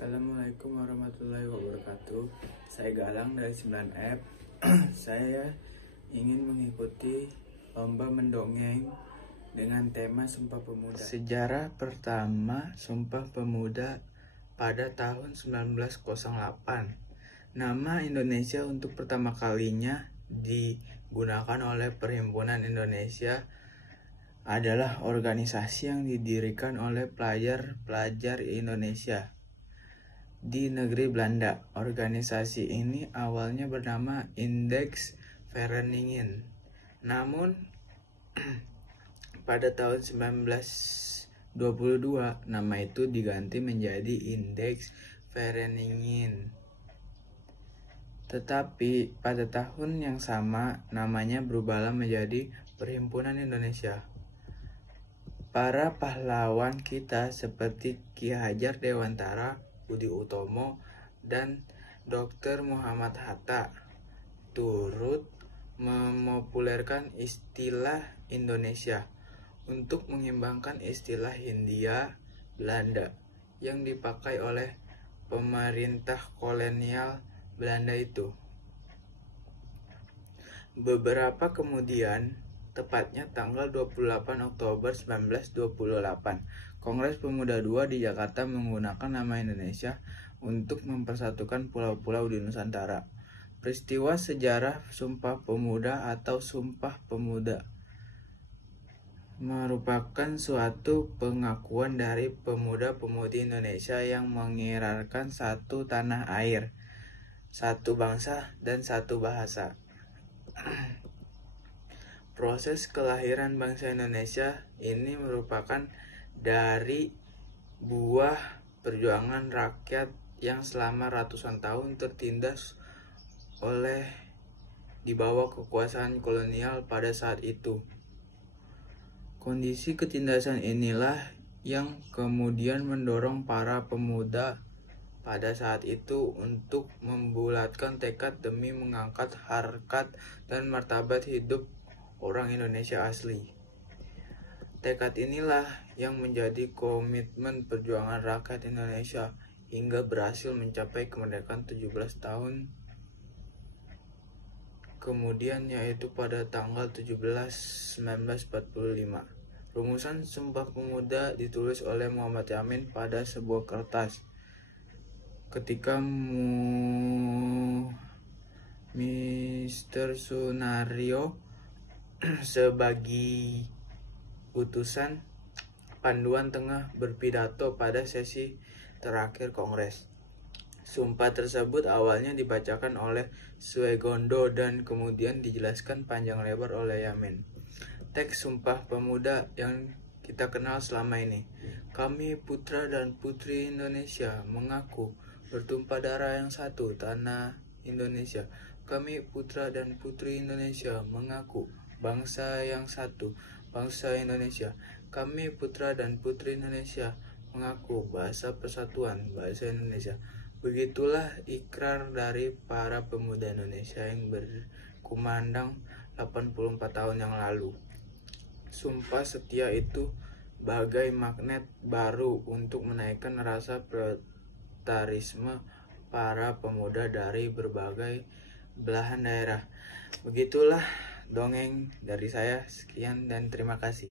Assalamualaikum warahmatullahi wabarakatuh. Saya Galang dari 9F. Saya ingin mengikuti lomba mendongeng dengan tema Sumpah Pemuda. Sejarah pertama Sumpah Pemuda pada tahun 1908. Nama Indonesia untuk pertama kalinya digunakan oleh Perhimpunan Indonesia adalah organisasi yang didirikan oleh pelajar-pelajar Indonesia di negeri Belanda. Organisasi ini awalnya bernama Index Vereniging. Namun pada tahun 1922 nama itu diganti menjadi Index Vereniging. Tetapi pada tahun yang sama namanya berubah menjadi Perhimpunan Indonesia. Para pahlawan kita seperti Ki Hajar Dewantara, Budi Utomo, dan Dr. Muhammad Hatta turut memopulerkan istilah Indonesia untuk mengimbangkan istilah Hindia Belanda yang dipakai oleh pemerintah kolonial Belanda itu. Beberapa kemudian, tepatnya tanggal 28 Oktober 1928, Kongres Pemuda II di Jakarta menggunakan nama Indonesia untuk mempersatukan pulau-pulau di Nusantara. Peristiwa sejarah Sumpah Pemuda atau Sumpah Pemuda merupakan suatu pengakuan dari pemuda-pemudi Indonesia yang mengirarkan satu tanah air, satu bangsa, dan satu bahasa. Proses kelahiran bangsa Indonesia ini merupakan dari buah perjuangan rakyat yang selama ratusan tahun tertindas oleh di bawah kekuasaan kolonial pada saat itu. Kondisi ketindasan inilah yang kemudian mendorong para pemuda pada saat itu untuk membulatkan tekad demi mengangkat harkat dan martabat hidup orang Indonesia asli. Tekad inilah yang menjadi komitmen perjuangan rakyat Indonesia hingga berhasil mencapai kemerdekaan 17 tahun kemudian, yaitu pada tanggal 17/1945. Rumusan Sumpah Pemuda ditulis oleh Muhammad Yamin pada sebuah kertas. Ketika Mr. Sunario sebagai utusan panduan tengah berpidato pada sesi terakhir Kongres. Sumpah tersebut awalnya dibacakan oleh Suegondo dan kemudian dijelaskan panjang lebar oleh Yamin. Teks Sumpah Pemuda yang kita kenal selama ini. Kami putra dan putri Indonesia mengaku bertumpah darah yang satu, tanah Indonesia. Kami putra dan putri Indonesia mengaku bangsa yang satu, bangsa Indonesia. Kami putra dan putri Indonesia mengaku bahasa persatuan, bahasa Indonesia. Begitulah ikrar dari para pemuda Indonesia yang berkumandang 84 tahun yang lalu. Sumpah setia itu bagai magnet baru untuk menaikkan rasa patriotisme para pemuda dari berbagai belahan daerah. Begitulah dongeng dari saya. Sekian dan terima kasih.